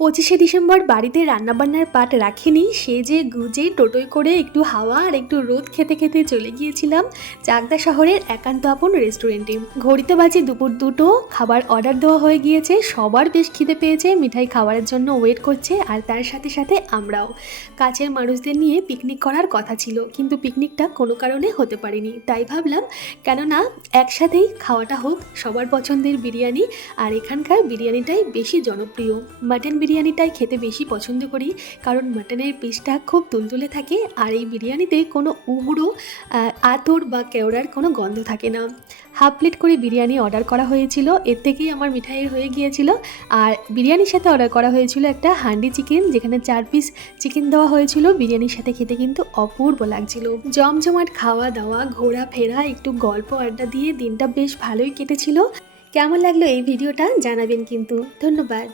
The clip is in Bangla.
25শে ডিসেম্বর বাড়িতে রান্নাবান্নার পাট রাখিনি, সেজে গুজে টোটোয় করে একটু হাওয়া আর একটু রোদ খেতে খেতে চলে গিয়েছিলাম চাকদা শহরের একান্ত আপন রেস্টুরেন্টে। ঘড়িতে বাজে দুপুর 2টো, খাবার অর্ডার দেওয়া হয়ে গিয়েছে। সবার বেশ খিদে পেয়েছে, মিঠাই খাবারের জন্য ওয়েট করছে, আর তার সাথে সাথে আমরাও। কাছের মানুষদের নিয়ে পিকনিক করার কথা ছিল, কিন্তু পিকনিকটা কোনো কারণে হতে পারেনি। তাই ভাবলাম কেননা একসাথেই খাওয়াটা হোক, সবার পছন্দের বিরিয়ানি। আর এখানকার বিরিয়ানিটাই বেশি জনপ্রিয়। মাটন বিরিয়ানিটাই খেতে বেশি পছন্দ করি, কারণ মাটনের পিসটা খুব তুলতুলে থাকে, আর এই বিরিয়ানিতে কোনো উগুড়ো আতর বা কেওড়ার কোনো গন্ধ থাকে না। হাফ প্লেট করে বিরিয়ানি অর্ডার করা হয়েছিল, এর থেকেই আমার মিঠাইয়ের হয়ে গিয়েছিল। আর বিরিয়ানির সাথে অর্ডার করা হয়েছিল একটা হান্ডি চিকেন, যেখানে 4 পিস চিকেন দেওয়া হয়েছিল। বিরিয়ানির সাথে খেতে কিন্তু অপূর্ব লাগছিল। জমজমাট খাওয়া দাওয়া, ঘোরাফেরা, একটু গল্প আড্ডা দিয়ে দিনটা বেশ ভালোই কেটেছিল। কেমন লাগলো এই ভিডিওটা জানাবেন কিন্তু। ধন্যবাদ।